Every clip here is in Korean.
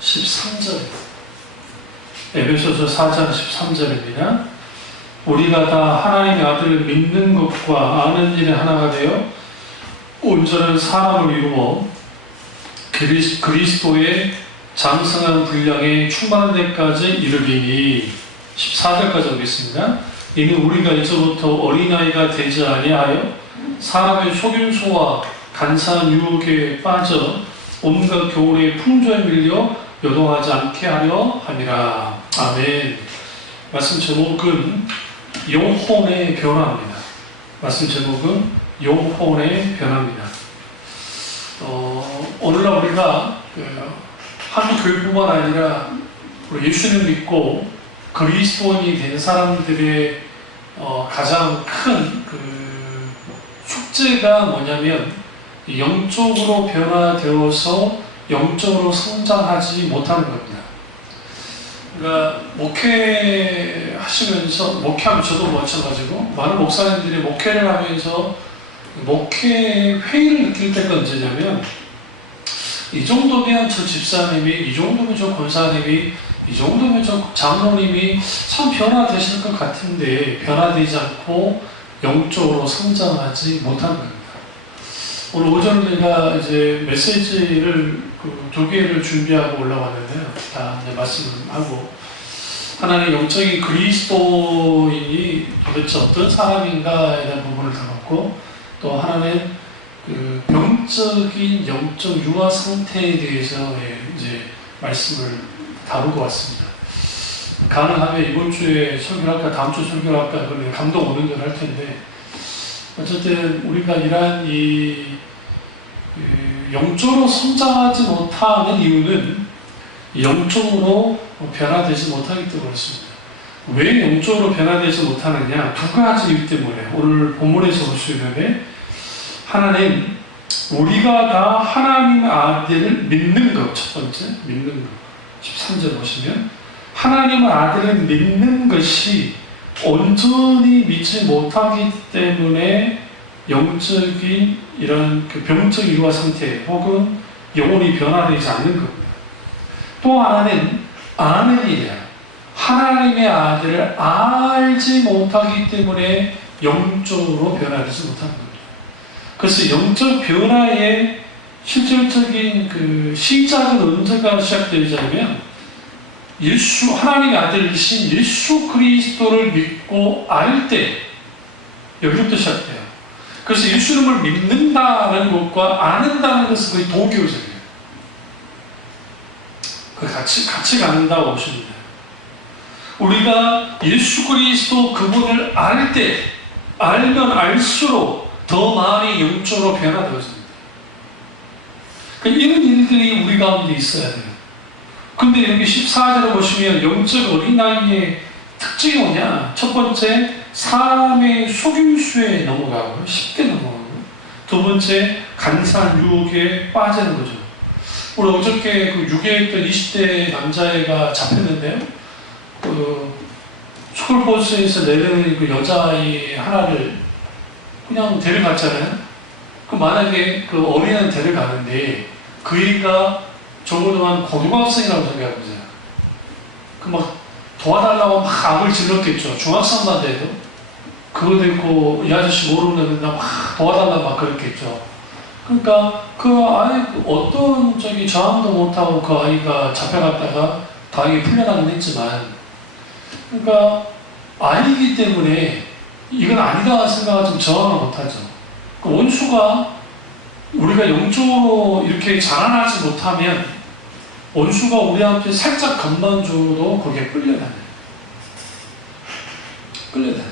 13절입니다. 에베소서 4장 13절입니다. 우리가 다 하나님의 아들을 믿는 것과 아는 일에 하나가 되어 온전한 사람을 이루어 그리스도의 장성한 분량에 충만한 데까지 이르리니 14절까지 오겠습니다. 이는 우리가 이제부터 어린아이가 되지 아니하여 사람의 속임수와 간사한 유혹에 빠져 온갖 교훈의 풍조에 밀려 요동하지 않게 하려 함이라. 아멘. 말씀 제목은 영혼의 변화입니다. 말씀 제목은 영혼의 변화입니다. 오늘날 우리가 한국 교회뿐만 아니라 우리 예수님을 믿고 그리스도인이 된 사람들의 가장 큰 숙제가 뭐냐면 영적으로 변화되어서 영적으로 성장하지 못하는 겁니다. 그러니까 목회하시면서, 목회하면 저도 마찬가지고 많은 목사님들이 목회를 하면서 목회 회의를 느낄 때가 언제냐면 이 정도면 저 집사님이, 이 정도면 저 권사님이, 이 정도면 저 장로님이 참 변화되실 것 같은데 변화되지 않고 영적으로 성장하지 못하는 겁니다. 오늘 오전에 제가 이제 메시지를 두 개를 준비하고 올라왔는데요. 다 이제 말씀하고 하나는 영적인 그리스도인이 도대체 어떤 사람인가에 대한 부분을 다뤘고 또 하나는 병적인 영적 유아 상태에 대해서 이제 말씀을 다루고 왔습니다. 가능하면 이번 주에 설교를 할까, 다음 주 설교를 할까, 그걸 감동 오는 대로 할 텐데, 어쨌든 우리가 이러한 영적으로 성장하지 못하는 이유는 영적으로 변화되지 못하기 때문에 그렇습니다. 왜 영적으로 변화되지 못하느냐? 두 가지 이유 때문에 오늘 본문에서 볼 수 있는데, 하나는 우리가 다 하나님의 아들을 믿는 것, 첫 번째 믿는 것. 13절 보시면 하나님의 아들을 믿는 것이 온전히 믿지 못하기 때문에 영적인 이런 병적 유아 상태 혹은 영혼이 변화되지 않는 겁니다. 또 하나는 아는 일이야. 하나님의 아들을 알지 못하기 때문에 영적으로 변화되지 못하는 겁니다. 그래서 영적 변화의 실질적인 시작은 언제가 시작되자면 하나님의 아들이신 예수 그리스도를 믿고 알 때 여기부터 시작돼요. 그래서 예수님을 믿는다는 것과 아는다는 것은 거의 동교적이에요. 같이 가는다고 보시면 돼요. 우리가 예수 그리스도 그분을 알 때, 알면 알수록 더 많이 영적으로 변화되어집니다. 이런 일들이 우리 가운데 있어야 돼요. 근데 여기 14절에 보시면 영적 어린아이의 특징이 뭐냐? 첫 번째, 사람의 속임수에 넘어가고 쉽게 넘어가고, 두 번째, 간사한 유혹에 빠지는 거죠. 우리 어저께 유괴했던 20대 남자애가 잡혔는데요. 스쿨버스에서 내리는 여자아이 하나를 그냥 데려갔잖아요. 만약에 어린이는 데려가는데 그 애가 적어도 한 고등학생이라고 생각해보세요. 막 도와달라고 막 악을 질렀겠죠. 중학생만 돼도. 그거 듣고 이 아저씨 모르는 막 도와달라고 막 그랬겠죠. 그러니까 그 아이 어떤 저항도 못하고 그 아이가 잡혀갔다가 다행히 풀려나긴 했지만, 그러니까 아이기 때문에 이건 아니다 생각하지만 저항을 못하죠. 원수가 우리가 영적으로 이렇게 자라나지 못하면 원수가 우리한테 살짝 겁만 줘도 거기에 끌려다녀요. 그러니까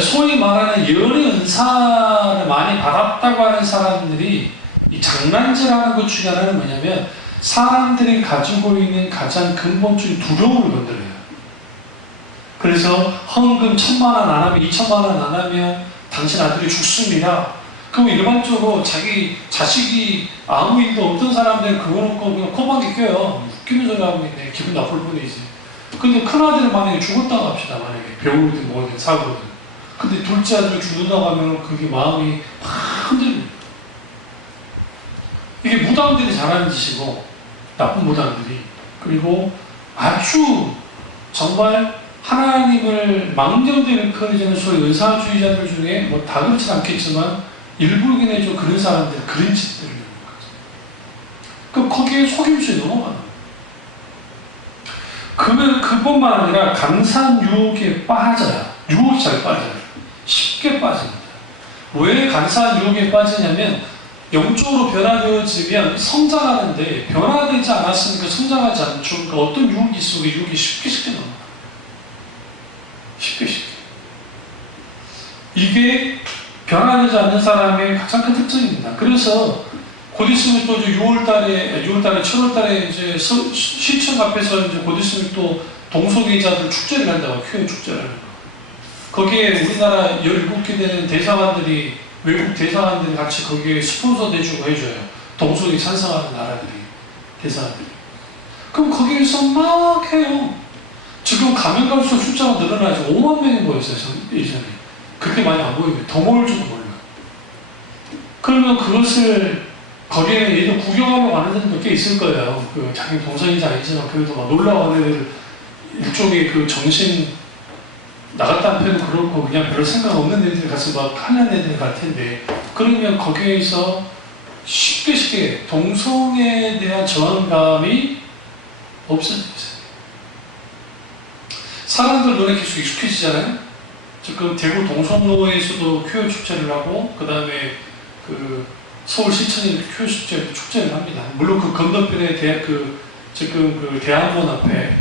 소위 말하는 예언의 은사를 많이 받았다고 하는 사람들이 이 장난질하는 것 중에 하나는 뭐냐면 사람들이 가지고 있는 가장 근본적인 두려움을 건드려요. 그래서 헌금 1,000만 원 안 하면 2,000만 원 안 하면 당신 아들이 죽습니다. 그럼 일반적으로 자기 자식이 아무 일도 없던 사람들은 그거 놓고 그냥 코방귀 껴요. 웃기는 소리 하고 있네. 기분 나쁠 뿐이지. 근데 큰아들은 만약에 죽었다고 합시다. 만약에 병으로든 뭐든 사고로든. 근데 둘째 아들이 죽는다고 하면 그게 마음이 확 흔들립니다. 이게 무당들이 잘하는 짓이고 나쁜 무당들이. 그리고 아주 정말 하나님을 망령되게 일컬어지는 소위 은사주의자들 중에 뭐 다 그렇진 않겠지만 일부긴 해도 그런 사람들, 그런 짓들을 하는 거죠. 그럼 거기에 속임수에 넘어가는 거예요. 그뿐만 아니라 강산 유혹에 빠져요. 유혹이 잘 빠져요. 쉽게 빠집니다. 왜 강산 유혹에 빠지냐면 영적으로 변화되어지면 성장하는데 변화되지 않았으니까 성장하지 않죠. 그러니까 어떤 유혹이 있어, 그 유혹이 쉽게 넘어가요. 쉽게. 이게 변화되지 않는 사람의 가장 큰 특징입니다. 그래서 곧 있으면 또 7월달에 7월달에 이제 시청 앞에서 이제 곧 있으면 또 동성애자들 축제를 한다고, 큐어 축제를 하는 거. 거기에 우리나라 17개 되는 대사관들이, 외국 대사관들이 같이 거기에 스폰서 대주고 해줘요. 동성애 찬성하는 나라들이, 대사관들이. 그럼 거기에서 막 해요. 지금 가면 갈수록 숫자가 늘어나죠. 5만 명이 모였어요, 예전에. 그렇게 많이 안 보이면 더 모일지도 몰라요. 그러면 그것을 거기에 예전 구경하러 가는 사람도 꽤 있을 거예요. 그 자기 동성애자 아니지만 그래도 막 놀러 가는 애들, 일종의 그 정신 나갔다는 표현은 그렇고 그냥 별 생각 없는 애들이 가서 막 하는 애들이 갈 텐데, 그러면 거기에서 쉽게 동성애에 대한 저항감이 없어지겠어요. 사람들 눈에 계속 익숙해지잖아요. 지금 대구 동성로에서도 큐어 축제를 하고, 그 다음에 그 서울시청이 큐어 축제를 합니다. 물론 그 건너편에 지금 그 대학원 앞에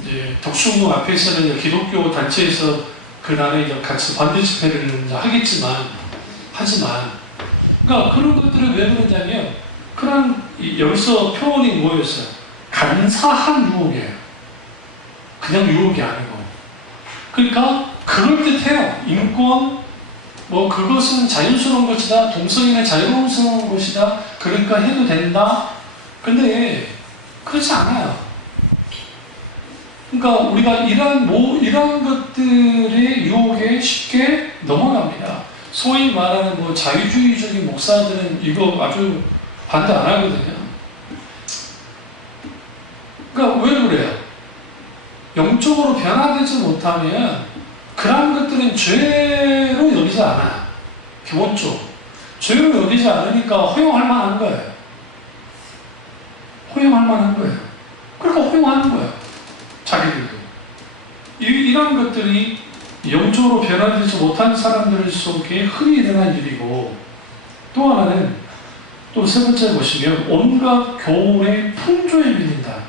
이제 덕수궁 앞에서는 기독교 단체에서 그날에 같이 반대 집회를 하지만, 그러니까 그런 것들을 왜 그러냐면, 여기서 표현이 뭐였어요? 간사한 유혹이에요. 그냥 유혹이 아니고. 그러니까 그럴듯해요. 인권, 그것은 자연스러운 것이다. 동성애는 자유로운 것이다. 그러니까 해도 된다. 근데 그렇지 않아요. 그러니까 우리가 이러한 것들의 유혹에 쉽게 넘어갑니다. 소위 말하는 자유주의적인 목사들은 이거 아주 반대 안 하거든요. 그러니까 왜 그래요? 영적으로 변화되지 못하면 그런 것들은 죄로 여기지 않아요. 기본적으로. 죄로 여기지 않으니까 허용할 만한 거예요. 그러니까 허용하는 거예요. 자기들도. 이런 것들이 영적으로 변화되지 못한 사람들 속에 흔히 일어난 일이고, 또 하나는, 또 세 번째 보시면 온갖 교훈의 풍조에 밀린다.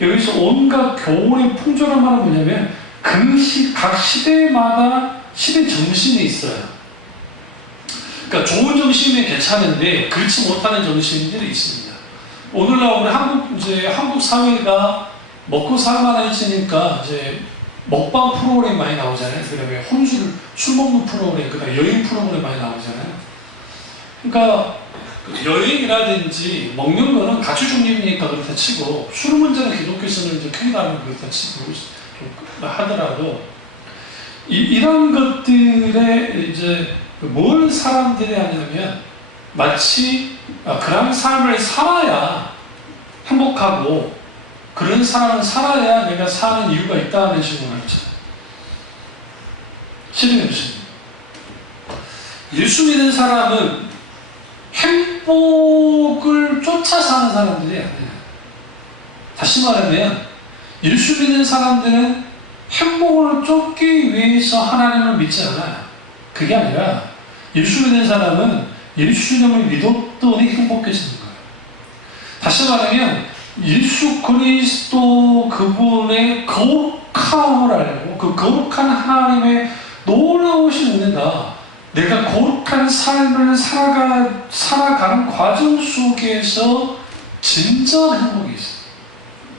여기서 온갖 교훈의 풍조란 말은 뭐냐면 각 시대마다 시대 정신이 있어요. 그러니까 좋은 정신이 괜찮은데 그렇지 못하는 정신들이 있습니다. 오늘날 우리 한국 사회가 먹고 살만해지니까 이제 먹방 프로그램 많이 나오잖아요. 그다음에 술 먹는 프로그램, 그다음에 여행 프로그램 많이 나오잖아요. 그러니까 여행이라든지 먹는 거는 가치 중립이니까 그렇다 치고, 술 문제는 기독교에서는 이제 크게 다루면 그렇다 치고 하더라도, 이런 것들에 이제 뭘 사람들이 하냐면, 마치 그런 삶을 살아야 행복하고, 그런 사람을 살아야 내가 사는 이유가 있다는 식으로 말이죠. 실행해 보십니다. 예수 믿는 사람은 행복을 쫓아 사는 사람들이 아니에요. 다시 말하면 예수 믿는 사람들은 행복을 쫓기 위해서 하나님을 믿지 않아요. 그게 아니라 예수 믿는 사람은 예수님을 믿었더니 행복해지는 거예요. 다시 말하면 예수 그리스도 그분의 거룩함을 알고 그 거룩한 하나님의 놀라우신 은혜가 내가 거룩한 삶을 살아가는 과정 속에서 진정한 행복이 있어요.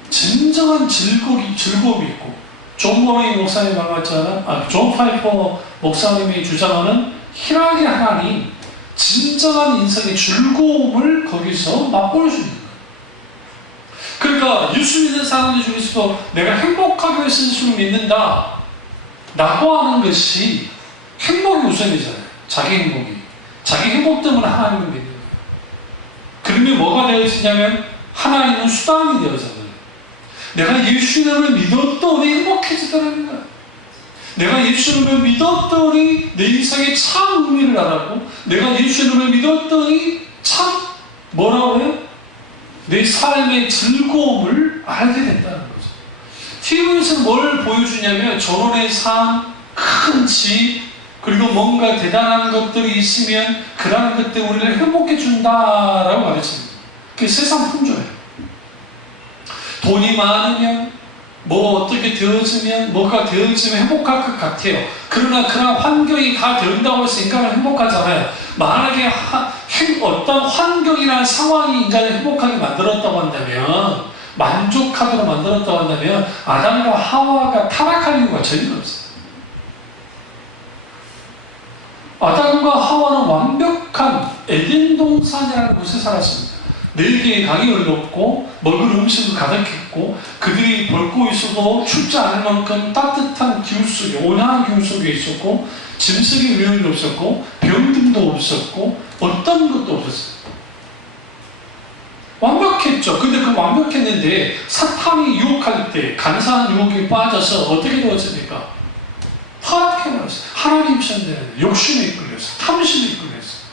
진정한 즐거움이 있고, 존 목사님 말했잖아. 존 파이퍼 목사님이 주장하는 희락의 하나님, 진정한 인생의 즐거움을 거기서 맛볼 수 있는 거예요. 그러니까 예수 믿는 사람들 중에서도 내가 행복하게 예수를 믿는다 라고 하는 것이 행복이 우선이잖아요. 자기 행복 때문에 하나님을 믿는 거예요. 그러면 뭐가 되어지냐면 하나님은 수단이 되어졌어요. 내가 예수 이름을 믿었더니 행복해지더라는 거야. 내가 예수 이름을 믿었더니 내 인생에 참 의미를 알았고, 내가 예수 이름을 믿었더니 참 뭐라고 해요? 내 삶의 즐거움을 알게 됐다는 거죠. TV에서 뭘 보여주냐면 결혼의 삶, 큰 집, 그리고 뭔가 대단한 것들이 있으면 그러한 것들 우리를 행복해 준다라고 가르칩니다. 그게 세상 풍조예요. 돈이 많으면 뭐 어떻게 되어지면 뭐가 되어지면 행복할 것 같아요. 그러나 그런 환경이 다 된다고 해서 인간은 행복하잖아요. 만약에 어떤 환경이나 상황이 인간을 행복하게 만들었다고 한다면, 만족하도록 만들었다고 한다면 아담과 하와가 타락할 이유가 전혀 없어요. 아담과 하와는 완벽한 에덴 동산이라는 곳에 살았습니다. 4개의 강이 흘렀고 먹을 음식을 가득했고 그들이 벌고 있어도 춥지 않을 만큼 따뜻한 기후 속에, 온화한 기후 속에 있었고, 짐승의 위험이 없었고 병든도 없었고 어떤 것도 없었어요. 완벽했죠. 근데 그 완벽했는데 사탄이 유혹할 때 간사한 유혹에 빠져서 어떻게 되었습니까? 타락해버렸어요. 하나님 편대는 욕심에 이끌렸어요. 탐심에 이끌렸어요.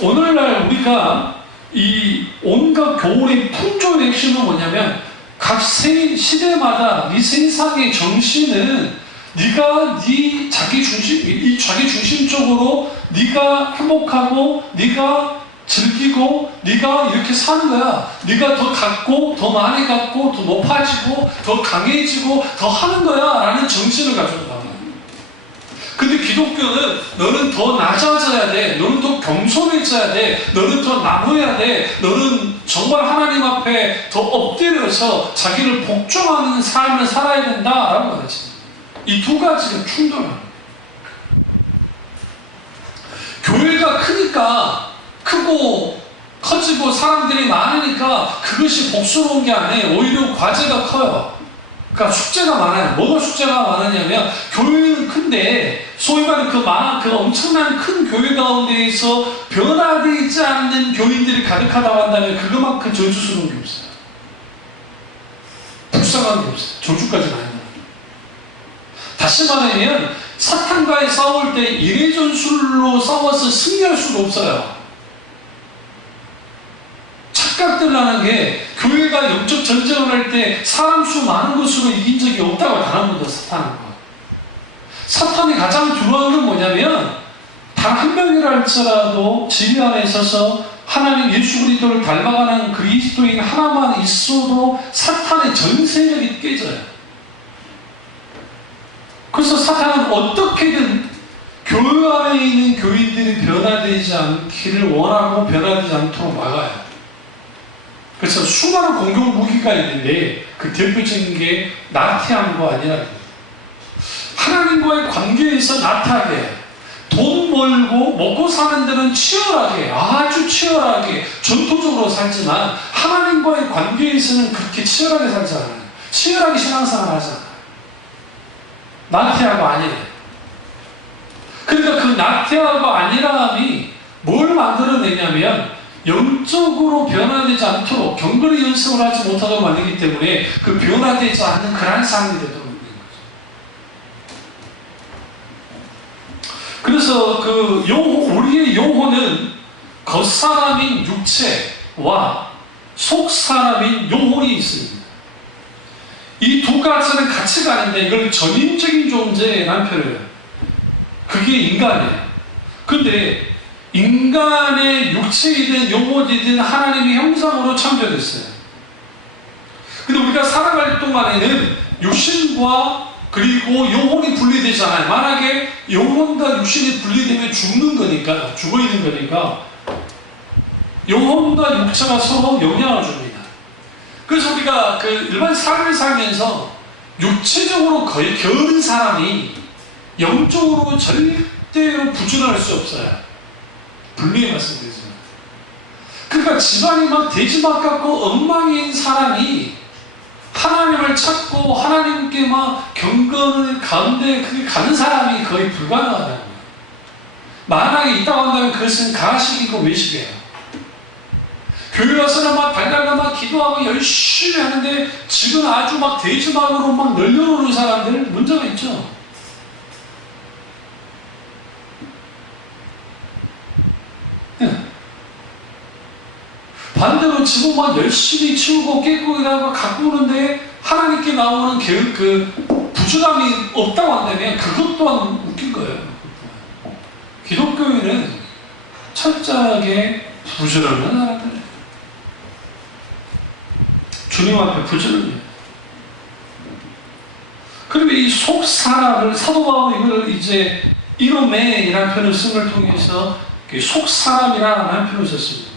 오늘날 우리가 이 온갖 교훈의 풍조의 핵심은 뭐냐면, 각 시대마다 이 세상의 정신은 네가 네 자기 중심적으로 네가 행복하고 네가 즐기고 네가 이렇게 사는 거야. 네가 더 갖고 더 많이 갖고 더 높아지고 더 강해지고 더 하는 거야 라는 정신을 가지고 있다. 근데 기독교는 너는 더 낮아져야 돼. 너는 더 겸손해져야 돼. 너는 더 나눠야 돼. 너는 정말 하나님 앞에 더 엎드려서 자기를 복종하는 삶을 살아야 된다라고 말했습니다. 이 두 가지가 충돌합니다. 교회가 크니까, 크고 커지고 사람들이 많으니까 그것이 복스러운 게 아니에요. 오히려 과제가 커요. 그러니까 숙제가 많아요. 뭐가 숙제가 많으냐면, 교회는 큰데 소위 말하는 그 엄청난 큰 교회 가운데에서 변화되지 않는 교인들이 가득하다고 한다면 그것만큼 저주스러운 게 없어요. 불쌍한 게 없어요. 저주까지는 아닙니다. 다시 말하면 사탄과의 싸울 때 이례전술로 싸워서 승리할 수가 없어요. 착각들 하는 게, 교회가 영적 전쟁을 할 때 사람 수 많은 것으로 이긴 적이 없다고 단 한 번도 사탄은. 사탄이 가장 두려워하는 건 뭐냐면, 단 한 명이라 할지라도 지휘 안에 있어서 하나님 예수 그리스도를 닮아가는 그리스도인 하나만 있어도 사탄의 전 세력이 깨져요. 그래서 사탄은 어떻게든 교회 안에 있는 교인들이 변화되지 않기를 원하고 변화되지 않도록 막아요. 그래서 수많은 공격 무기가 있는데 그 대표적인 게 나태함과 아니라 하나님과의 관계에서 나태하게, 돈 벌고 먹고 사는 데는 치열하게, 아주 치열하게 전투적으로 살지만 하나님과의 관계에서는 그렇게 치열하게 살지 않아요. 치열하게 신앙생활 하지 않아요. 나태하고 아니래. 그러니까 그 나태하고 아니라함이 뭘 만들어내냐면, 영적으로 변화되지 않도록 경건의 연습을 하지 못하도록 만들기 때문에 그 변화되지 않는 그런 삶이 되도록 만드는 거죠. 그래서 그 우리의 영혼은 겉사람인 육체와 속사람인 영혼이 있습니다. 이 두 가지는 같이 가는데 이걸 전인적인 존재라는 표현을 해요. 그게 인간이에요. 근데 인간의 육체이든 영혼이든 하나님의 형상으로 창조됐어요. 근데 우리가 살아갈 동안에는 육신과 그리고 영혼이 분리되잖아요. 만약에 영혼과 육신이 분리되면 죽는 거니까, 죽어 있는 거니까 영혼과 육체가 서로 영향을 줍니다. 그래서 우리가 그 일반 삶을 살면서 육체적으로 거의 게으른 사람이 영적으로 절대로 부진할 수 없어요. 분명히 말씀드리지만. 그러니까 집안이 막 돼지막 같고 엉망인 사람이 하나님을 찾고 하나님께 막 경건을 가운데 그게 가는 사람이 거의 불가능하다는 거예요. 만약에 있다고 한다면 그것은 가식이고 외식이에요. 교회 와서는 막 달달달 막 기도하고 열심히 하는데 지금 아주 막 대지막으로 막 늘려오는 사람들 문제가 있죠. 반대로 지금 막 열심히 치우고 깨고 이러고 갖고 오는데 하나님께 나오는 그 부주감이 없다고 한다면 그것 또한 웃긴 거예요. 기독교인은 철저하게 부지런한 사람들이에요. 주님 앞에 부지런해요. 그리고 이 속 사람을 사도 바울은 이걸 이제 이노맨이라는 표현을 쓴 통해서 속 사람이라는 표현을 썼습니다.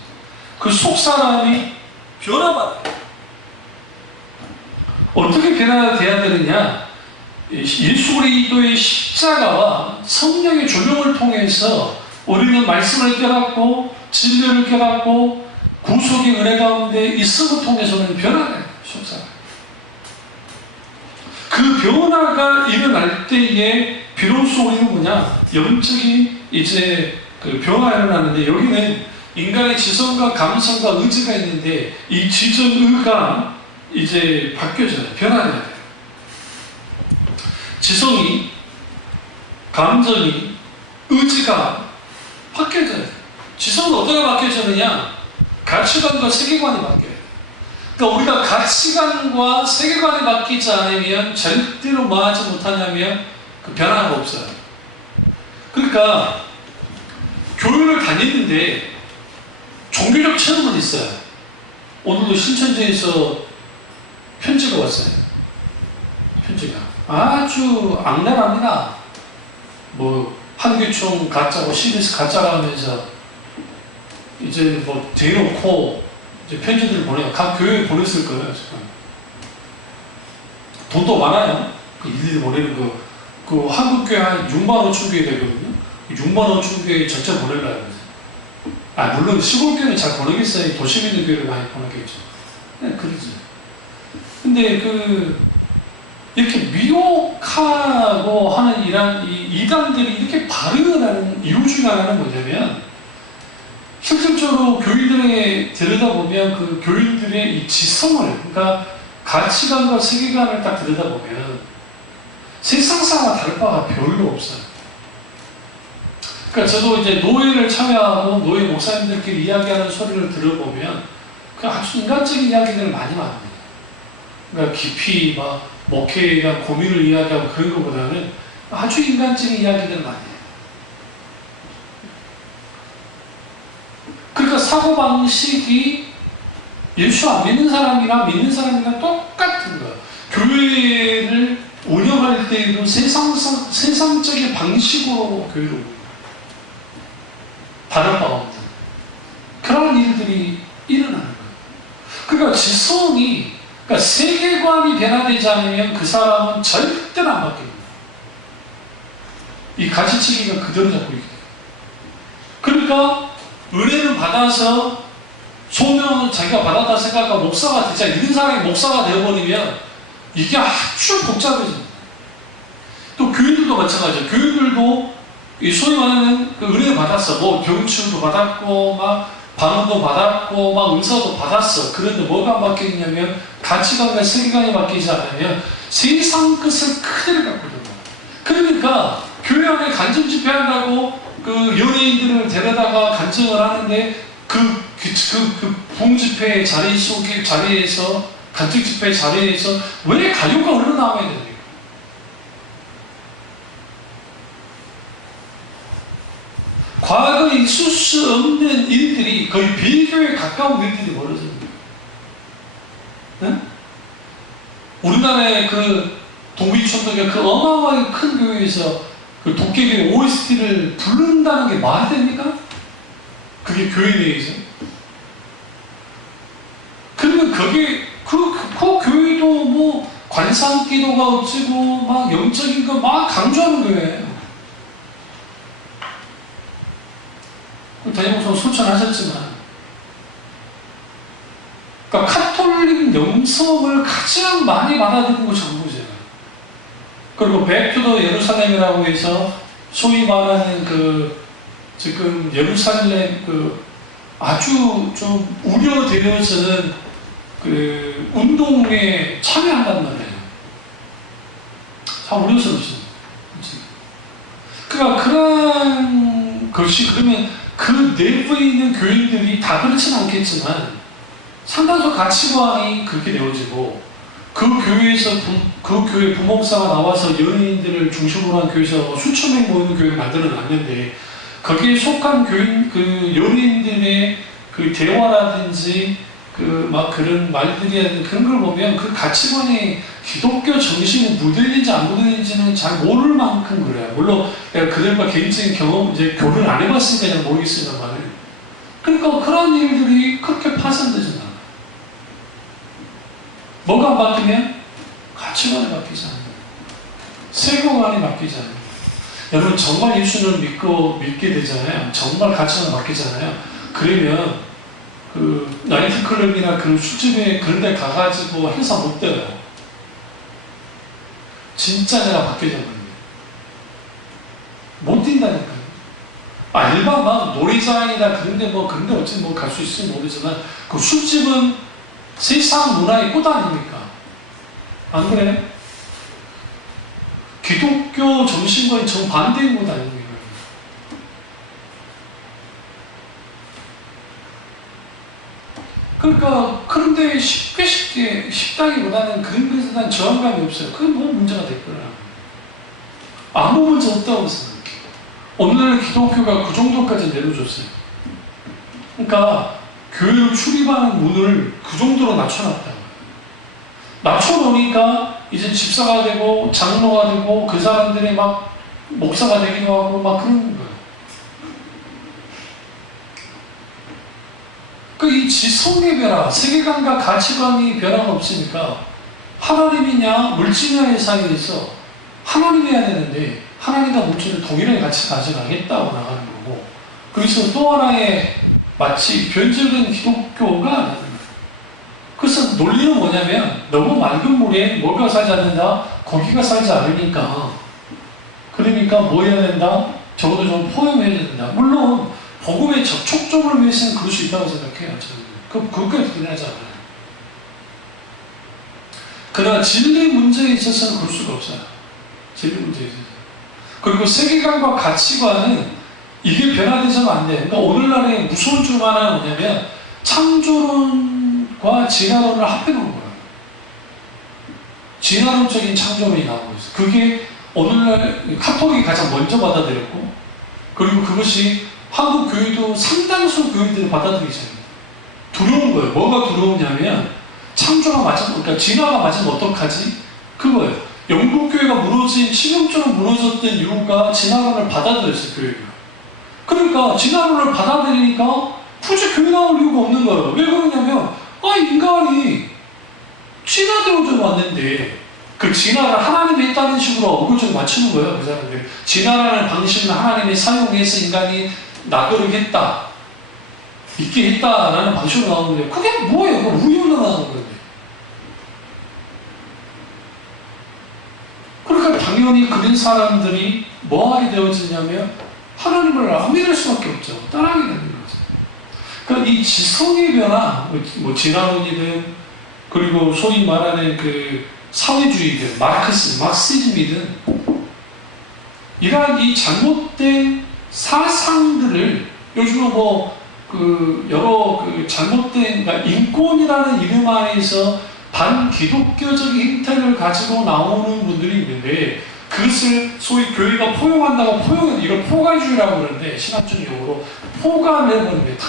그 속 사람이 변화받아요. 어떻게 변화돼야 되느냐? 예수 그리스도의 십자가와 성령의 조명을 통해서 우리는 말씀을 깨닫고 진리를 깨닫고 구속의 은혜 가운데 있음을 통해서는 변화돼요. 속 사람. 그 변화가 일어날 때에 비로소 우리는 뭐냐? 영적인 이제 그 변화가 일어나는데 여기는 인간의 지성과 감성과 의지가 있는데 이 지성의가 이제 바뀌어져요. 변화돼야 돼요. 지성이, 감정이, 의지가 바뀌어져야 돼요. 지성은 어떻게 바뀌어지느냐? 가치관과 세계관이 바뀌어요. 그러니까 우리가 가치관과 세계관이 바뀌지 않으면 절대로 뭐 하지 못하냐면 그 변화가 없어요. 그러니까 교회를 다녔는데 종교적 체험은 있어요. 오늘도 신천지에서 편지가 왔어요. 편지가 아주 악랄합니다. 뭐 한교총 가짜고 CBS 가짜가 하면서 이제 뭐 대놓고 이제 편지들을 보내요. 각 교회에 보냈을 거예요. 지금. 돈도 많아요. 그 일일이 보내는 그 한국교회 한 6만 5천 교회 되거든요. 6만 5천 교회에 전체 보내려고. 물론 시골교회는 잘 보내겠어요. 도심에 있는 교회를 많이 보내겠죠. 네, 그러지. 근데 이렇게 미혹하고 하는 이 이단들이 이렇게 발휘하는 이유 중에 하나는 뭐냐면, 실질적으로 교인들에 들여다보면 그 교인들의 이 지성을, 그러니까 가치관과 세계관을 딱 들여다보면 세상 사람과 다를 바가 별로 없어요. 그러니까 저도 이제 노예를 참여하고 노예 목사님들끼리 이야기하는 소리를 들어보면 그 아주 인간적인 이야기들을 많이 합니다. 그러니까 깊이 막 목회에 대한 고민을 이야기하고 그런 것보다는 아주 인간적인 이야기들을 많이 해요. 그러니까 사고방식이 예수 안 믿는 사람이랑 믿는 사람이랑 똑같은 거예요. 교회를 운영할 때에도 세상적인 방식으로 교회를 운영해요. 다른 바가 없는 그런 일들이 일어나는 거예요. 그러니까 지성이, 그러니까 세계관이 변화되지 않으면 그 사람은 절대로 안 바뀝니다. 이 가시체계가 그대로 잡고 있게 돼요. 그러니까 은혜를 받아서 소명을 자기가 받았다 생각하고 목사가 되자 이런 사람이 목사가 되어버리면 이게 아주 복잡해집니다. 또 교인들도 마찬가지예요. 교인들도 이 소위 말하는 그 은혜를 받았어. 뭐 병치유도 받았고 막 방언도 받았고 막 은사도 받았어. 그런데 뭐가 바뀌냐면 가치관과 세계관이 바뀌지 않으면 세상 것을 그대로 갖고 있는 거예요. 그러니까 교회 안에 간증 집회한다고 그 연예인들을 데려다가 간증을 하는데 그 부흥집회 자리에서 간증 집회 자리에서 왜 가요가 흘러나와야 됩니까? 과거에 있을 수 없는 일들이 거의 비교에 가까운 일들이 벌어집니다. 네? 우리나라의 그 동비천덕의 그 어마어마하게 큰 교회에서 그 도깨비 OST를 부른다는 게 말이 됩니까? 그게 교회 내에서. 그러면 그게 그 교회도 뭐 관상기도가 어찌고 막 영적인 거 막 강조하는 교회예요. 담임목사님 소천하셨지만, 그러니까 카톨릭 영성을 가장 많이 받아들이는 것이 한국이잖아요. 그리고 백투더 예루살렘이라고 해서 소위 말하는 그 지금 예루살렘 그 아주 좀 우려되어서는 그 운동에 참여한단 말이에요. 참 우려스럽습니다. 그러니까 그런 것이 그러면 그 내부에 있는 교인들이 다 그렇지는 않겠지만 상당수 가치관이 그렇게 되어지고 그 교회에서 그 교회 부목사가 나와서 연예인들을 중심으로 한 교회에서 수천 명 모이는 교회를 만들어 놨는데 거기에 속한 교인 그 연예인들의 그 대화라든지 그 막 그런 말들이 그런 걸 보면 그 가치관이 기독교 정신이 묻어있는지 안 묻어있는지는 잘 모를 만큼 그래요. 물론 내가 그들과 개인적인 경험 이제 교류를 안 해봤으니까 잘 모르겠습니다만 그러니까 그런 일들이 그렇게 파손되잖아. 뭐가 바뀌면 가치관이 바뀌지 않아요. 세계관이 바뀌지 않아요. 여러분 정말 예수를 믿게 되잖아요. 정말 가치관이 바뀌잖아요. 그러면 그 나이트클럽이나 그 술집에 그런 데 가가지고 행사 못 돼요. 진짜 내가 바뀌어져 버립니다. 못 뛴다니까요. 일반 막 놀이장이나 그런데 그런데 어찌 갈 수 있을지 모르지만 그 술집은 세상 문화의 꽃 아닙니까? 안 그래요? 기독교 정신과의 정반대인 것 아닙니까? 그러니까 그런데 쉽게 쉽다기보다는 그런 것에 대한 저항감이 없어요. 그게 뭐 문제가 될 거야. 아무 문제 없다고 생각해요. 오늘날 기독교가 그 정도까지 내려줬어요. 그러니까 교회를 출입하는 문을 그 정도로 낮춰놨다. 낮춰놓으니까 이제 집사가 되고 장로가 되고 그 사람들이 막 목사가 되기도 하고 막 그런 거예요. 이 지성의 변화, 세계관과 가치관이 변화가 없으니까 하나님이냐 물질이냐의 사이에서 하나님이 해야 되는데 하나님과 물질을 동일하게 같이 가져가겠다고 나가는 거고 거기서 또 하나의 마치 변질된 기독교가 나타나는 거예요. 그래서 논리는 뭐냐면 너무 맑은 물에 뭐가 살지 않는다? 고기가 살지 않으니까 그러니까 뭐 해야 된다? 적어도 좀 포용해야 된다. 물론 복음의 접촉점을 위해서는 그럴 수 있다고 생각해요. 저는. 그것까지 분야잖아요. 그러나 진리 문제에 있어서는 그럴 수가 없어요. 진리 문제에 있어서. 그리고 세계관과 가치관은 이게 변화되서는 안 돼요. 그러니까 오늘날의 무서운 줄 하나 뭐냐면 창조론과 진화론을 합해놓은 거예요. 진화론적인 창조론이 나오고 있어요. 그게 오늘날 카톨릭이 가장 먼저 받아들였고 그리고 그것이 한국 교회도 상당수 교회들이 받아들이잖아요. 두려운 거예요. 뭐가 두려우냐면 창조가 맞으면, 그러니까 진화가 맞으면 어떡하지? 그거예요. 영국 교회가 무너진, 신형처럼 무너졌던 이유가 진화론을 받아들였어요, 교회가. 그러니까 진화론을 받아들이니까 굳이 교회 나올 이유가 없는 거예요. 왜 그러냐면 인간이 진화되어져 왔는데 그 진화를 하나님이 했다는 식으로 어글적으로 맞추는 거예요, 그 사람들이. 진화라는 방식을 하나님이 사용해서 인간이 나도록 했다, 있게 했다라는 방식으로 나오는 거예요. 그게 뭐예요? 그건 우유로 나오는 건데. 그러니까 당연히 그런 사람들이 뭐 하게 되어지냐면 하나님을 안 믿을 수밖에 없죠. 따라하게 되는 거죠. 그러니까 이 지성의 변화, 진화론이든 그리고 소위 말하는 그 사회주의든 마르크시즘이든 이러한 이 잘못된 사상들을 요즘은 여러 잘못된, 그러니까 인권이라는 이름 안에서 반기독교적인 행태를 가지고 나오는 분들이 있는데 그것을 소위 교회가 포용한다고 이걸 포괄주의라고 그러는데 신학적 용어로 포괄을 해버리는 거예요. 다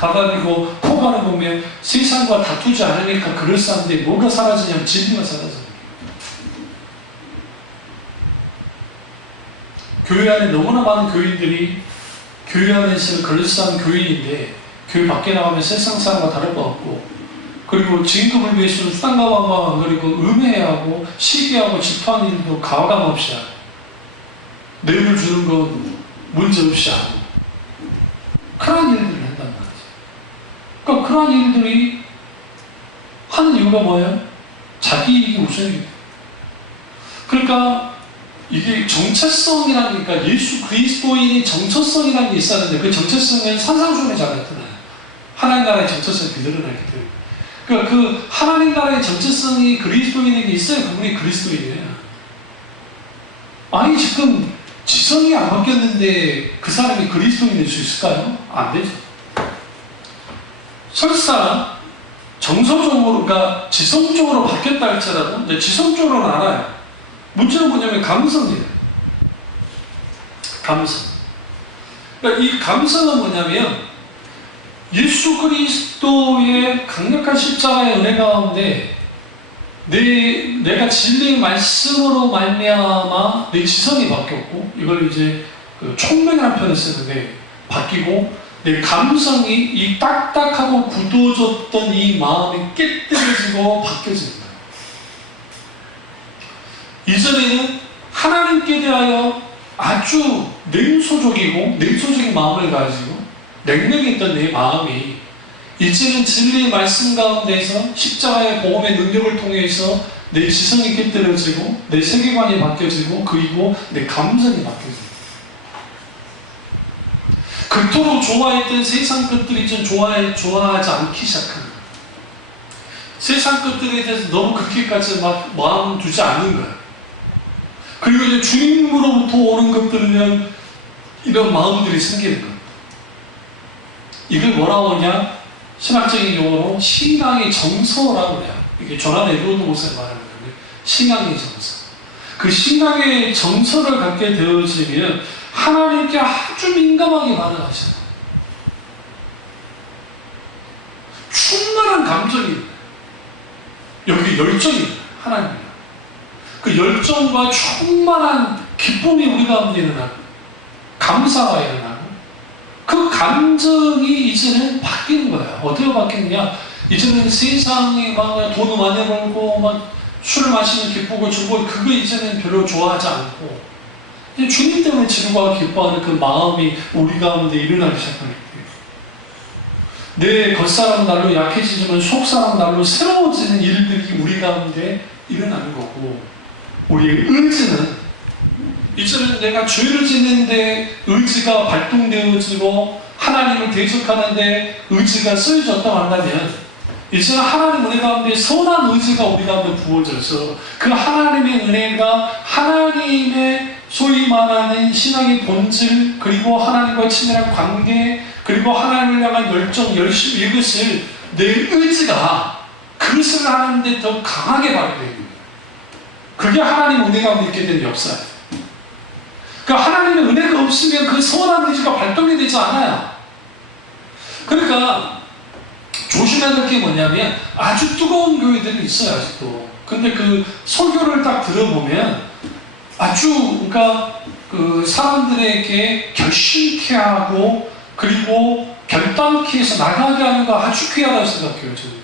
받아들이고 포괄을 보면 세상과 다투지 않으니까 그럴싸한데 뭐가 사라지냐면 진리가 사라져요. 교회 안에 너무나 많은 교인들이 교회 안에서 그럴싸한 교인인데 교회 밖에 나가면 세상 사람과 다를 것 같고 그리고 진급을 위해서는 수단과 방법 안 그리고 음해하고 시기하고 질투하는 일도 가감 없이 하고 뇌를 주는 건 문제없이 하고 그런 일들을 한단 말이죠. 그러니까 그런 일들이 하는 이유가 뭐예요? 자기 이익이 우선이에요. 그러니까 이게 정체성이라니까 예수 그리스도인이 정체성이라는 게 있었는데 그 정체성은 산상수훈에 잘 나타나요. 하나님 나라의 정체성이 드러나기 때문에. 그러니까 그 하나님 나라의 정체성이 그리스도인에게 있어야 그분이 그리스도인이에요. 아니 지금 지성이 안 바뀌었는데 그 사람이 그리스도인일 수 있을까요? 안 되죠. 설사 정서적으로, 그러니까 지성적으로 바뀌었다 할지라도, 네, 지성적으로는 알아요. 문제는 뭐냐면 감성이에요. 감성. 그러니까 이 감성은 뭐냐면 예수 그리스도의 강력한 십자가의 은혜 가운데 내가 진리의 말씀으로 말미암아 내 지성이 바뀌었고, 이걸 이제 그 총명이라는 표현을 쓰는데 바뀌고, 내 감성이 이 딱딱하고 굳어졌던 이 마음이 깨뜨려지고 바뀌어집니다. 이전에는 하나님께 대하여 아주 냉소적인 마음을 가지고 냉랭했던 내 마음이 이제는 진리의 말씀 가운데에서 십자가의 복음의 능력을 통해서 내 지성이 깨뜨려지고 내 세계관이 바뀌어지고 그리고 내 감성이 바뀌어집니다. 그토록 좋아했던 세상 것들이 좀 좋아하지 않기 시작합니다. 세상 것들에 대해서 너무 그렇게까지 막 마음 두지 않는 거예요. 그리고 이제 주님으로부터 오는 것들은 이런 마음들이 생기는 거예요. 이걸 뭐라고 하냐? 신학적인 용어로 신앙의 정서라고 해요. 이게 조난 에드워드 목사님 말하는 건데, 신앙의 정서. 그 신앙의 정서를 갖게 되어지면 하나님께 아주 민감하게 반응하셔요. 충만한 감정이, 여기 열정이 하나님이에요. 그 열정과 충만한 기쁨이 우리 가운데 일어나고, 감사가 일어나고, 그 감정이 이제는 바뀌는 거예요. 어떻게 바뀌느냐? 이제는 세상에 막 돈을 많이 벌고, 막 술을 마시면 기쁘고 즐거워, 그거 이제는 별로 좋아하지 않고, 주님 때문에 즐거워하고 기뻐하는 그 마음이 우리 가운데 일어나기 시작하는 거예요. 내 겉사람은 날로 약해지지만 속사람은 날로 새로워지는 일들이 우리 가운데 일어나는 거고, 우리의 의지는 이제는 내가 죄를 짓는데 의지가 발동되어지고 하나님을 대적하는데 의지가 쓰여졌다고 한다면, 이제는 하나님 은혜 가운데 선한 의지가 우리 가운데 부어져서 그 하나님의 은혜가 하나님의 소위 말하는 신앙의 본질, 그리고 하나님과의 친밀한 관계, 그리고 하나님을 향한 열정, 열심, 이것을 내 의지가 그것을 하는데 더 강하게 발휘되는 거예요. 그게 하나님 은혜 가운데 있게 되는 역사예요. 그러니까 하나님의 은혜가 없으면 그 선한 의지가 발동이 되지 않아요. 그러니까 조심해야 될 게 뭐냐면, 아주 뜨거운 교회들이 있어요, 아직도. 근데 그 설교를 딱 들어보면 아주, 그러니까 그 사람들에게 결심케 하고 그리고 결단케 해서 나가게 하는 거 아주 귀하다고 생각해요, 저는.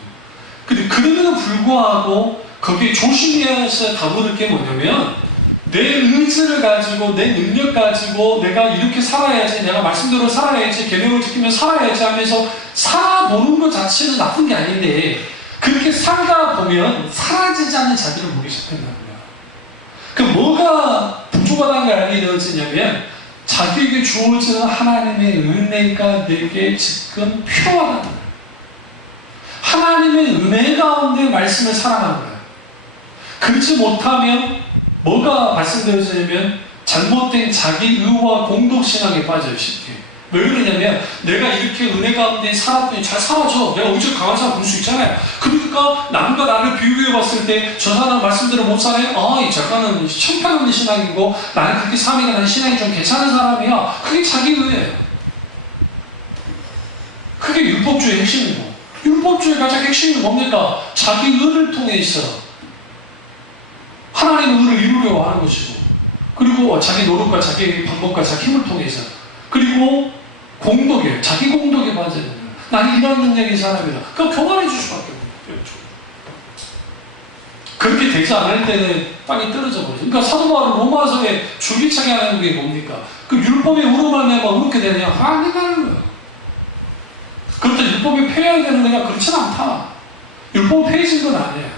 근데 그럼에도 불구하고 거기에 조심해서 다루는 게 뭐냐면, 내 의지를 가지고 내 능력 가지고 내가 이렇게 살아야지, 내가 말씀대로 살아야지, 계명을 지키며 살아야지 하면서 살아보는 것 자체는 나쁜 게 아닌데, 그렇게 살다 보면 사라지지 않는 자기를 보기 시작한다고요. 그 뭐가 부족하다는 걸 알게 되어지냐면, 자기에게 주어지는 하나님의 은혜가 내게 지금 필요하다는 거예요. 하나님의 은혜 가운데 말씀을 사랑하는 거예요. 그렇지 못하면 뭐가 발생되어지냐면 잘못된 자기 의와 공동신앙에 빠져요, 쉽게. 왜 그러냐면, 내가 이렇게 은혜 가운데 살았더니 잘 살아져. 내가 의지가 강한 사람 볼 수 있잖아요. 그러니까 남과 나를 비교해 봤을 때 저 사람 말씀대로 못 사네? 아, 이 작가는 형편없는 신앙이고 나는 그렇게 사니까 나는 신앙이 좀 괜찮은 사람이야. 그게 자기 의예요. 그게 율법주의 핵심이고, 율법주의 가장 핵심이 뭡니까? 자기 의를 통해서 하나님의 의를 이루려고 하는 것이고, 그리고 자기 노력과 자기 방법과 자기 힘을 통해서, 그리고 공덕에, 자기 공덕에 빠져 있는 거예요. 나는 이런 능력의 사람이다. 그거 교만해 줄 수밖에 없는 거예요. 그렇게 되지 않을 때는 땅이 떨어져 버리죠. 그러니까 사도 바울은 로마서에 줄기차게 하는 게 뭡니까? 그 율법의 의로만 내가 어떻게 되냐? 아니라는 거예요. 그렇다 율법이 폐해야 되는 데가 그렇지는 않다. 율법 폐해진 건 아니에요.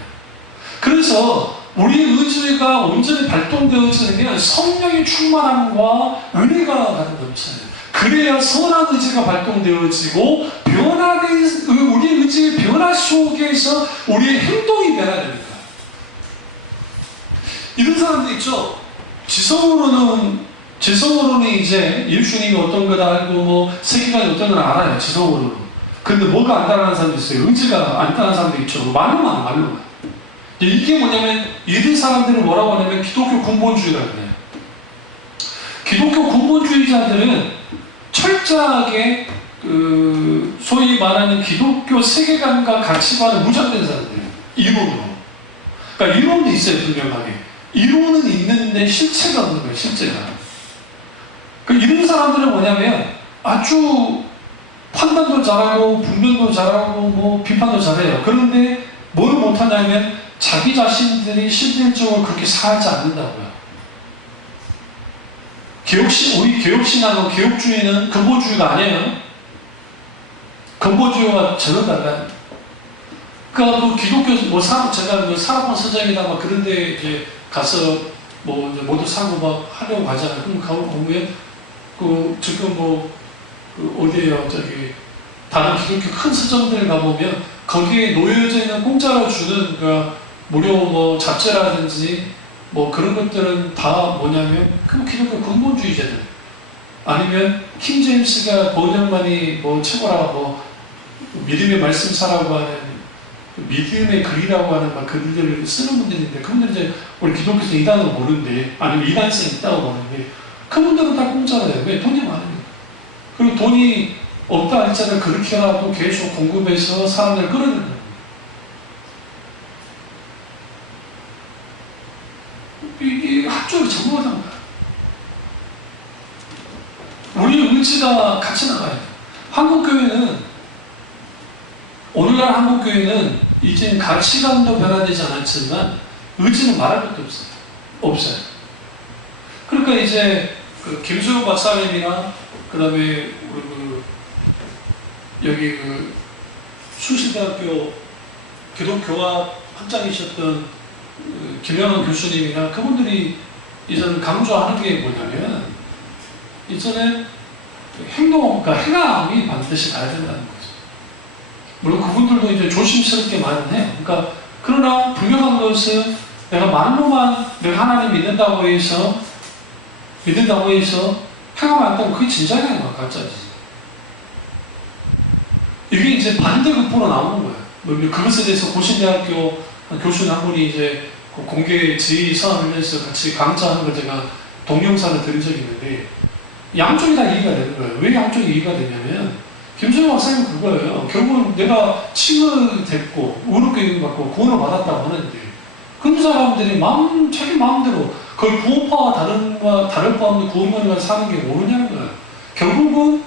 그래서 우리의 의지가 온전히 발동되어지는 게 성령의 충만함과 은혜가 가는 넘쳐요. 그래야 선한 의지가 발동되어지고 변화된 의지의 변화 속에서 우리의 행동이 변화야 됩니다. 이런 사람들 있죠. 지성으로는 이제 예수님이 어떤 거다 알고 뭐 세계관이 어떤 건 알아요. 지성으로는. 근데 뭐가 안 따라하는 사람도 있어요. 의지가 안 따라하는 사람도 있죠. 말로만. 이게 뭐냐면 이런 사람들을 뭐라고 하냐면 기독교 근본주의라고 해요. 기독교 근본주의자들은 철저하게 소위 말하는 기독교 세계관과 가치관을 무장된 사람들이에요. 이론으로. 그러니까 이론도 있어요. 분명하게. 이론은 있는데 실체가 없는 거예요. 실체가. 이런 사람들은 뭐냐면 아주 판단도 잘하고 분별도 잘하고 뭐 비판도 잘해요. 그런데 뭘 못하냐면 자기 자신들이 실질적으로 그렇게 살지 않는다고요. 우리 개혁신앙은 개혁주의는 근본주의가 아니에요. 근본주의와 전혀 달라요. 그러니까 또 기독교 제가 산업원 서점이나 막 그런데 이제 가서 뭐 이제 모두 사고 막 하려고 가잖아요. 그럼 가보면 지금 어디에요? 저기 다른 기독교 큰 서점들 가보면 거기에 놓여져 있는 공짜로 주는 무료 뭐 잡지라든지 뭐 그런 것들은 다 뭐냐면 그 기독교 근본주의자들 아니면 킹 제임스가 번역만이 뭐 최고라고 뭐 믿음의 말씀사라고 하는 믿음의 글이라고 하는 막 글들을 쓰는 분들인데 그분들은 이제 우리 기독교에서 이단을 모르는데 아니면 이단성이 있다고 보는데 그분들은 다 공짜로요. 왜? 돈이 많으니까. 그리고 돈이 없다 할지라도 그렇게라도 계속 공급해서 사람들을 끌어들이는 거예요. 이게 한쪽이 전부가 다른 거예요. 우리 의지가 같이 나가야 돼요. 한국교회는 오늘날 한국교회는 이제 가치관도 변화되지 않았지만 의지는 말할 것도 없어요. 그러니까 이제 김수영 박사님이나 그 다음에 여기 수시대학교 기독교학 학장이셨던 김영환 교수님이나 그분들이 이제는 강조하는 게 뭐냐면 이제는 그러니까 행함이 반드시 가야 된다는 거죠. 물론 그분들도 이제 조심스럽게 말은 해요. 그러니까 그러나 분명한 것은 내가 말로만 내가 하나님 믿는다고 해서 행함을 안 한다고 그게 진작이 아니고 가짜지. 이게 이제 반대급부로 나오는 거예요. 그것에 대해서 고신대학교 교수님 한 분이 이제 공개 지휘 서한을 내서 같이 강좌하는 걸 제가 동영상을 들은 적이 있는데 양쪽이 다 이해가 되는 거예요. 왜 양쪽이 이해가 되냐면 김수영 박사님은 그거예요. 결국은 내가 치유됐고 의롭게 받고 구원을 받았다고 하는데 그 사람들이 자기 마음대로 그걸 구원파와 다른 파와 구원론을 사는 게 모르냐는 거예요. 결국은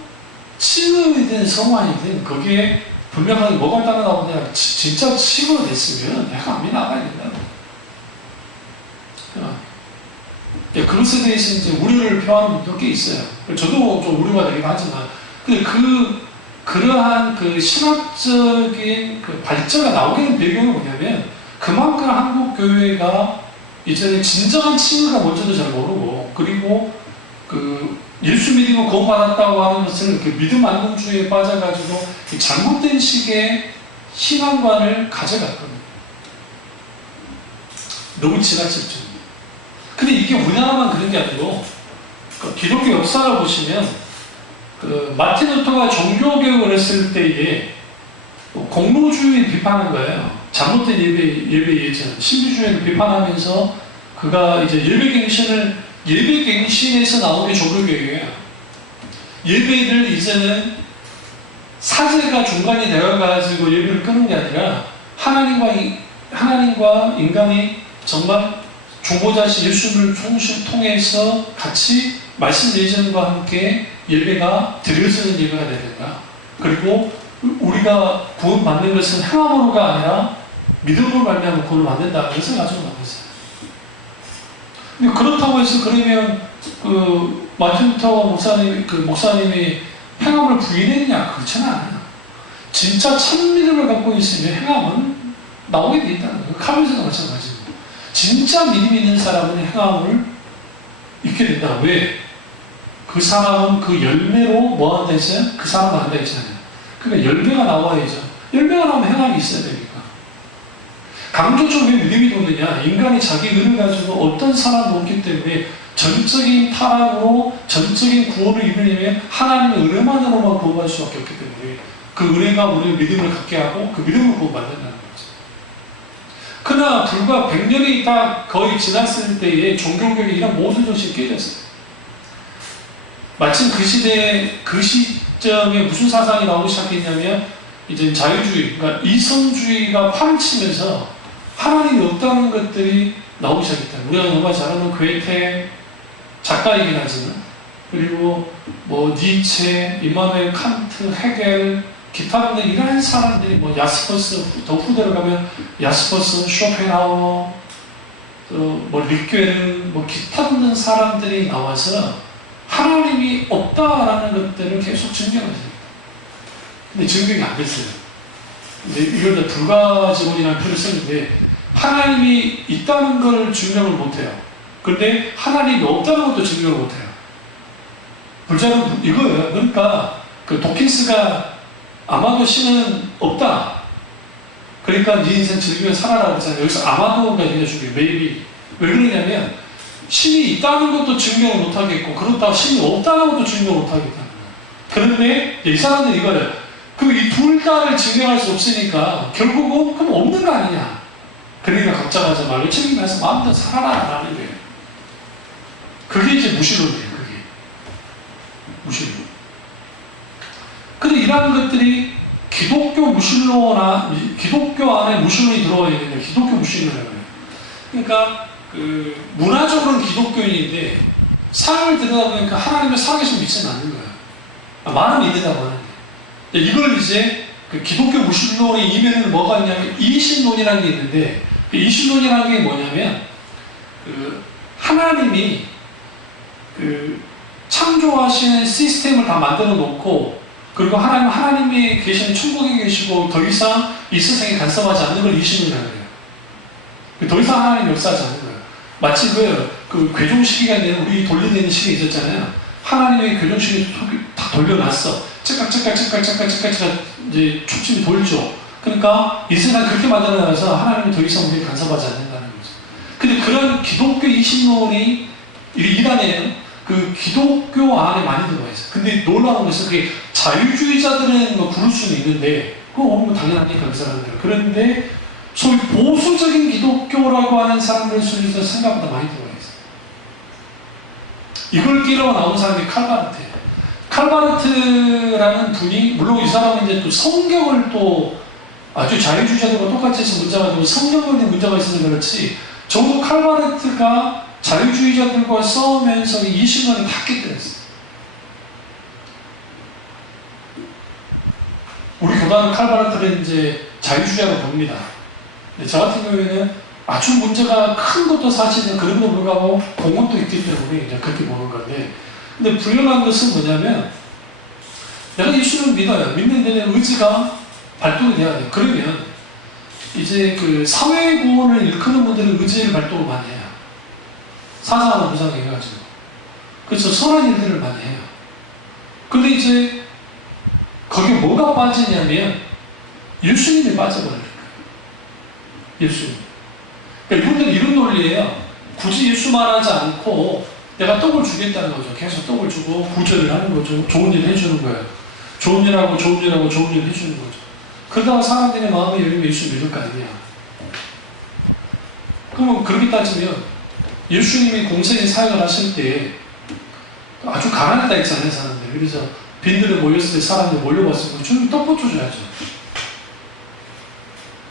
치유된 성화이든 거기에 분명하게 뭐가 따라나오냐 진짜 치유가 됐으면 내가 암이 나가야 된다는 거예요. 그것에 대해서 이제 우려를 표하는 분도 꽤 있어요. 저도 좀 우려가 되긴 하지만 근데 그러한 신학적인 발전가 나오게 된 배경이 뭐냐면 그만큼 한국 교회가 이제는 진정한 치유가 뭔지도 잘 모르고 그리고 예수 믿으면 구원받았다고 하는 것을 믿음 안동주의에 빠져가지고 잘못된 식의 신앙관을 가져갔거든요. 너무 지나쳤죠. 근데 이게 우리나라만 그런 게 아니고 기독교 역사를 보시면 마틴 루터가 종교개혁을 했을 때에 공로주의 비판한 거예요. 잘못된 예배 예전, 신비주의를 비판하면서 그가 이제 예배갱신에서 나온 게 종교개혁이에요. 예배를 이제는 사제가 중간에 내려가지고 예배를 끄는 게 아니라 하나님과 인간이 정말 중보자신 예수를 통해서 같이 말씀 예전과 함께 예배가 드려지는 예배가 되는가. 그리고 우리가 구원받는 것은 행함으로가 아니라 믿음으로 말미암아 구원을 받는다는 것을 가지고 나왔어요. 근데 그렇다고 해서 그러면 마틴 루터 목사님이 행함을 부인했느냐? 그렇지는 않아요. 진짜 참 믿음을 갖고 있으면 행함은 나오게 돼 있다는 거예요. 칼빈도 마찬가지입니다. 진짜 믿음 있는 사람은 행함을 있게 된다. 왜? 그 사람은 그 열매로 뭐 한다 했어요? 그 사람을 한다 했잖아요. 그러니까 열매가 나와야죠. 열매가 나오면 행함이 있어야 되니까. 강조점 왜 믿음이 도느냐? 인간이 자기 의를 가지고 어떤 사람도 없기 때문에 전적인 타락으로 전적인 구원을 이루려면 하나님의 은혜만으로만 구원받을 수밖에 없기 때문에 그 은혜가 우리의 믿음을 갖게 하고 그 믿음을 구원받는다는 거죠. 그러나 불과 100년이 딱 거의 지났을 때에 종교개혁의 이런 모든 정신이 깨졌어요. 마침 그 시대에 그 시점에 무슨 사상이 나오기 시작했냐면 이제 자유주의, 그러니까 이성주의가 파묻히면서 하나님이 없다는 것들이 나오기 시작했다. 우리가 너무 잘 아는 괴테 작가이긴 하지만 그리고 뭐 니체, 이마누엘 칸트, 헤겔, 기타 등등 이러한 사람들이 뭐 야스퍼스, 더 후대로 가면 야스퍼스, 쇼펜하우어, 뭐 리퀘르, 뭐 기타 등등 사람들이 나와서 하나님이 없다라는 것들을 계속 증명하십니다. 근데 증명이 안 됐어요. 근데 이걸 다 불가지론이라는 표현을 쓰는데 하나님이 있다는 걸 증명을 못해요. 그런데 하나님이 없다는 것도 증명을 못해요. 불자는 이거예요. 그러니까 그 도킨스가 아마도 신은 없다. 그러니까 네 인생 즐기며 살아라 그러잖아요. 여기서 아마도가 있는 중에 maybe. 왜 그러냐면 신이 있다는 것도 증명을 못하겠고 그렇다고 신이 없다는 것도 증명을 못하겠다는 거예요. 그런데 이 사람들은 이거를 그럼 이 둘 다를 증명할 수 없으니까 결국은 그럼 없는 거 아니냐. 그러니까 각자가 하자 말로 책임져서 마음대로 살아라 라는 거예요. 그게 이제 무신론이에요. 그게 무신론. 근데 이러한 것들이 기독교 무신론이나 기독교 안에 무신론이 들어와 있는 게 기독교 무신론이라고 해요. 그러니까 그 문화적으로는 기독교인인데 삶을 들여다보니까 하나님의 살아계신 믿지는 않는 거예요. 말은 믿는다고 하는데 이걸 이제 그 기독교 무신론의 이면에는 뭐가 있냐면 이신론이라는 게 있는데 그 이신론이라는 게 뭐냐면 그 하나님이 그 창조하신 시스템을 다 만들어 놓고 그리고 하나님이 계시는 천국에 계시고 더 이상 이 세상에 간섭하지 않는 걸 이신론이라고 해요. 더 이상 하나님 역사하지 않는 거예요. 마치 그 괴종시기가 있는 우리 돌려내는 시기 있었잖아요. 하나님의 괴종시기 다 돌려놨어. 째깍째깍 이제 초침이 돌죠. 그러니까 이 세상 그렇게 만들어놔서 하나님이 더 이상 우리에 간섭하지 않는다는 거죠. 근데 그런 기독교 이신론이 이단에는 그 기독교 안에 많이 들어가 있어요. 근데 놀라운 것은 그게 자유주의자들은 뭐 부를 수는 있는데 그거 뭐 당연하니까 그 사람들. 그런데 소위 보수적인 기독교라고 하는 사람들 속에서 생각보다 많이 들어가 있어요. 이걸 끼러 나온 사람이 칼바르트예요. 칼바르트라는 분이 물론 이 사람은 이제 또 성경을 또 아주 자유주의자들과 똑같이 해서 문제가 되고 성경론에 문제가 있어서 그렇지 적어도 칼바르트가 자유주의자들과 싸우면서 이 신론을 다 깨뜨렸어요. 우리 교단은 칼바르트를 이제 자유주의자로 봅니다. 저 같은 경우에는 아주 문제가 큰 것도 사실은 그럼에도 불구하고 공헌도 있기 때문에 이제 그렇게 보는 건데 근데 불연한 것은 뭐냐면 내가 예수를 믿어요. 믿는데 의지가 발동이 돼야 돼요. 그러면 이제 그 사회 구원을 일컫는 분들은 의지를 발동을 많이 해요. 사상하나 부상해가지고. 그래서 선한 일들을 많이 해요. 근데 이제 거기에 뭐가 빠지냐면 예수님이 빠져버려요. 예수님. 그러니까 이분들은 이런 논리예요. 굳이 예수 말하지 않고 내가 떡을 주겠다는 거죠. 계속 떡을 주고 구제를 하는 거죠. 좋은 일 해주는 거예요. 좋은 일하고 좋은 일하고 좋은 일 해주는 거죠. 그러다가 사람들의 마음이 열리면 예수 믿을 거 아니냐. 그러면 그렇게 따지면 예수님이 공생의 사역을 하실 때 아주 가난했다 했잖아요, 사람들. 그래서 빈들에 모였을 때 사람들 몰려왔을 때 주님 떡부터 줘야죠.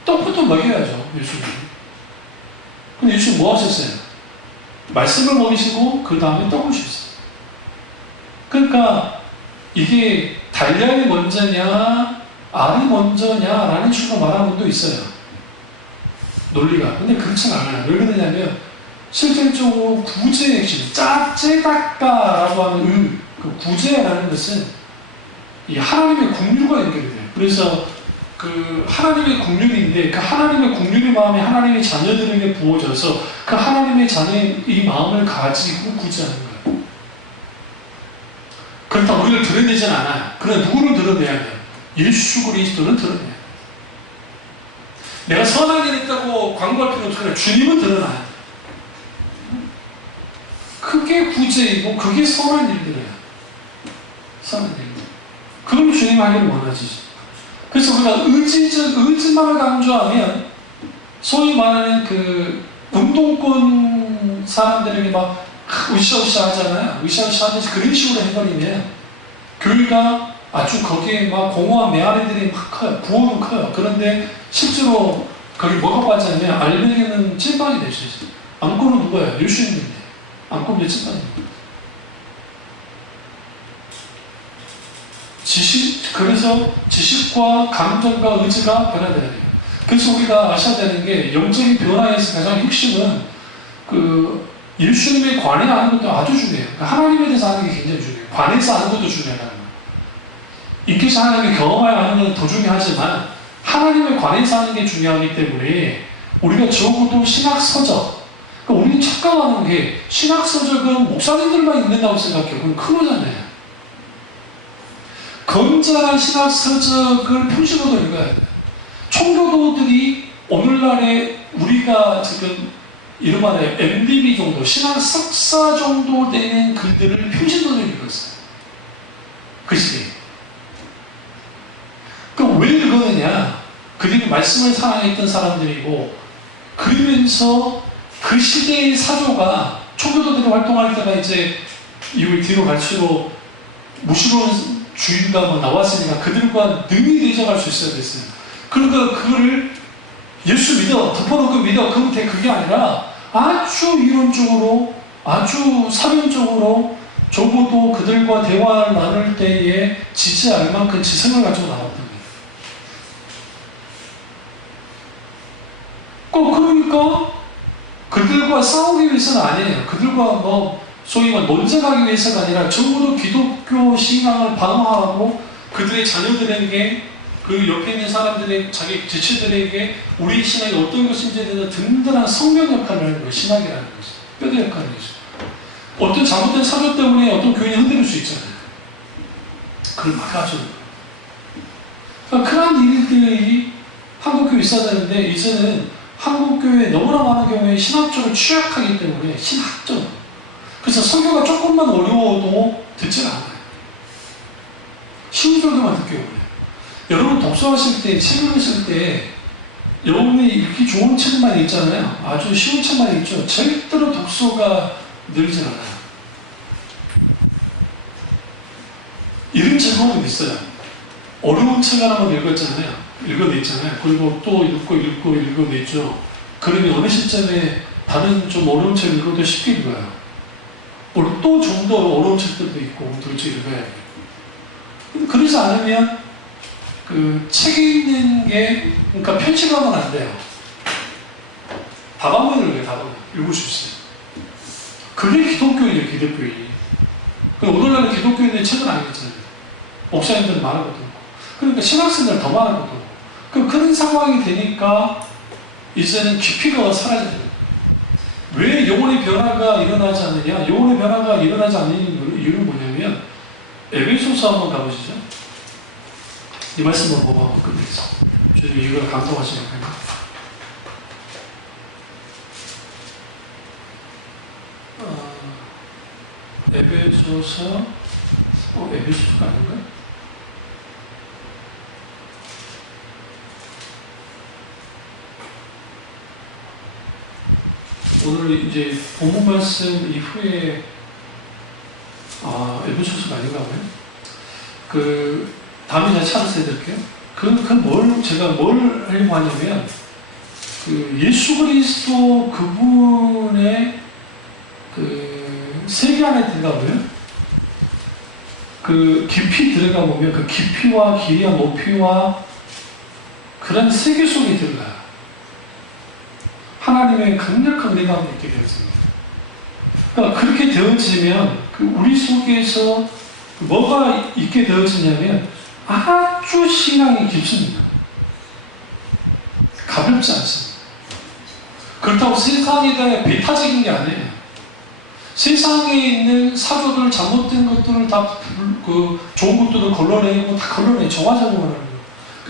떡부터 먹여야죠, 예수님. 근데 예수님 뭐 하셨어요? 말씀을 먹이시고 그 다음에 떡을 주셨어요. 그러니까 이게 달걀이 먼저냐 알이 먼저냐라는 식으로 말하는 분도 있어요. 논리가. 근데 그렇진 않아요. 왜 그러냐면 실질적으로 구제의 핵심, 짜제다까라고 하는 그 구제라는 것은 이 하나님의 국률과 연결이 돼요. 그래서 그 하나님의 국률인데 그 하나님의 국률의 마음이 하나님의 자녀들에게 부어져서 그 하나님의 자녀의 이 마음을 가지고 구제하는 거예요. 그렇다고 우리를 드러내진 않아요. 그러나 누구를 드러내야 돼요? 예수 그리스도를 드러내야 돼요. 내가 선한 일 했다고 광고할 필요 없잖아요. 주님은 드러나야 돼. 그게 구제이고 그게 선한 일들이에요. 선한 일. 그걸 주님 하기를 원하지. 그래서 우리가 의지만을 강조하면 소위 말하는 그 운동권 사람들에게 막 으쌰으쌰 하잖아요. 으쌰으쌰 하듯이 그런 식으로 해버리면 교회가 아주 거기에 막 공허한 메아리들이 막 커요. 부호는 커요. 그런데 실제로 거기 뭐가 빠지냐면 알맹이는 찐빵이 될 수 있어요. 안고는 누구예요? 예수님인데. 안고는 찐빵입니다. 그래서 지식과 감정과 의지가 변화되어야 돼요. 그래서 우리가 아셔야 되는 게 영적인 변화에서 가장 핵심은 그 예수님에 관해 아는 것도 아주 중요해요. 하나님에 대해서 아는 게 굉장히 중요해요. 관해서 아는 것도 중요하다는 거예요. 인격에서 하나님을 경험하여 아는 것은 더 중요하지만 하나님에 관해서 아는 게 중요하기 때문에 우리가 적어도 신학서적, 그러니까 우리는 착각하는 게 신학서적은 목사님들만 읽는다고 생각해요. 그건 큰 거잖아요. 건전한 신학서적을 표시로도 읽어야 돼요. 총교도들이 오늘날에 우리가 지금 이른바 MBB 정도, 신학 석사 정도 되는 글들을 표시로도 읽었어요. 그 시대에. 그럼 왜 읽었느냐? 그들이 말씀을 사랑했던 사람들이고, 그러면서 그 시대의 사조가 총교도들이 활동할 때가 이제 이후에 뒤로 갈수록 무시로운 주인가 뭐 나왔으니까 그들과 능히 대적할 수 있어야 됐어요. 그러니까 그거를 예수 믿어, 덮어놓고 믿어, 그게 아니라 아주 이론적으로, 아주 사변적으로 적어도 그들과 대화를 나눌 때에 지지할 만큼 지성을 가지고 나왔던 거예요. 그러니까 그들과 싸우기 위해서는 아니에요. 그들과 뭐 소위 논쟁하기 위해서가 아니라 적어도 기독교 신앙을 방어하고 그들의 자녀들에게 그 옆에 있는 사람들의 자기 지체들에게 우리 신앙이 어떤 것인지에 대해서 든든한 성경 역할을 하는 거예요. 신학이라는 것이. 뼈대 역할을 해서. 어떤 잘못된 사조 때문에 어떤 교인이 흔들릴 수 있잖아요. 그걸 막아주는 거예요. 그러니까 그런 일들이 한국교회에 있어야 되는데 이제는 한국교회에 너무나 많은 경우에 신학적으로 취약하기 때문에 신학적. 그래서 설교가 조금만 어려워도 듣질 않아요. 쉬운 정도만 듣게 오래요. 여러분 독서하실 때, 책 읽으실 때 여러분이 읽기 좋은 책만 읽잖아요. 아주 쉬운 책만 읽죠. 절대로 독서가 늘질 않아요. 이런 즐거움이 있어요. 어려운 책 하나만 읽었잖아요. 읽어냈잖아요. 그리고 또 읽어냈죠. 그러면 어느 시점에 다른 좀 어려운 책 읽어도 쉽게 읽어요. 또 좀 더 어려운 책들도 있고 도대체 읽어야 돼요. 그러지 않으면 그 책에 있는 게 그러니까 편식하면 안 돼요. 다방면을 왜 다방면 읽을 수 있어요. 그게 기독교인이에요. 기독교인. 오늘날의 기독교인의 책은 아니겠잖아요. 목사님들은 많은 것도 없고 그러니까 신학생들 더 많은 것도 없고 그런 상황이 되니까 이제는 깊이가 사라져요. 왜 영혼의 변화가 일어나지 않느냐? 영혼의 변화가 일어나지 않는 이유는 뭐냐면 에베소서 한번 가보시죠. 이 말씀을 보고 한번 끝내겠습니다. 주님 이걸 감동하시니까요. 에베소서 에베소서가 아닌가요? 오늘 이제 본문 말씀 이후에 에베소서가 아닌가 봐요. 그 다음에 제가 찾아서 해드릴게요. 제가 뭘 하려고 하냐면 그 예수 그리스도 그분의 그 세계 안에 들어가 보면 그 깊이 들어가 보면 그 깊이와 길이와 높이와 그런 세계 속에 들어가요. 하나님의 강력한 은혜감을 있게 되었습니다. 그러니까 그렇게 되어지면 우리 속에서 뭐가 있게 되어지냐면 아주 신앙이 깊습니다. 가볍지 않습니다. 그렇다고 세상에 대해 배타적인 게 아니에요. 세상에 있는 사조들, 잘못된 것들을 다 좋은 것들을 걸러내고 다 걸러내 정화작용을 하는 거예요.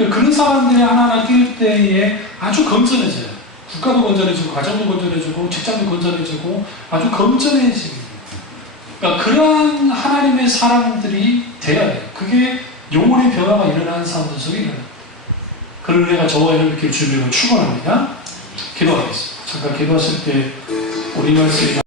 그런 사람들이 하나하나 낄 때에 아주 건전해져요. 국가도 건전해지고, 가정도 건전해지고, 직장도 건전해지고, 아주 건전해집니다. 그러니까 그러한 하나님의 사람들이 돼야 돼요. 그게 영혼의 변화가 일어나는 사람들 속에 일어납니다. 그런 은혜가 저와 여러분께 주님을 축원합니다. 기도하겠습니다. 잠깐 기도하실 때 우리 말씀이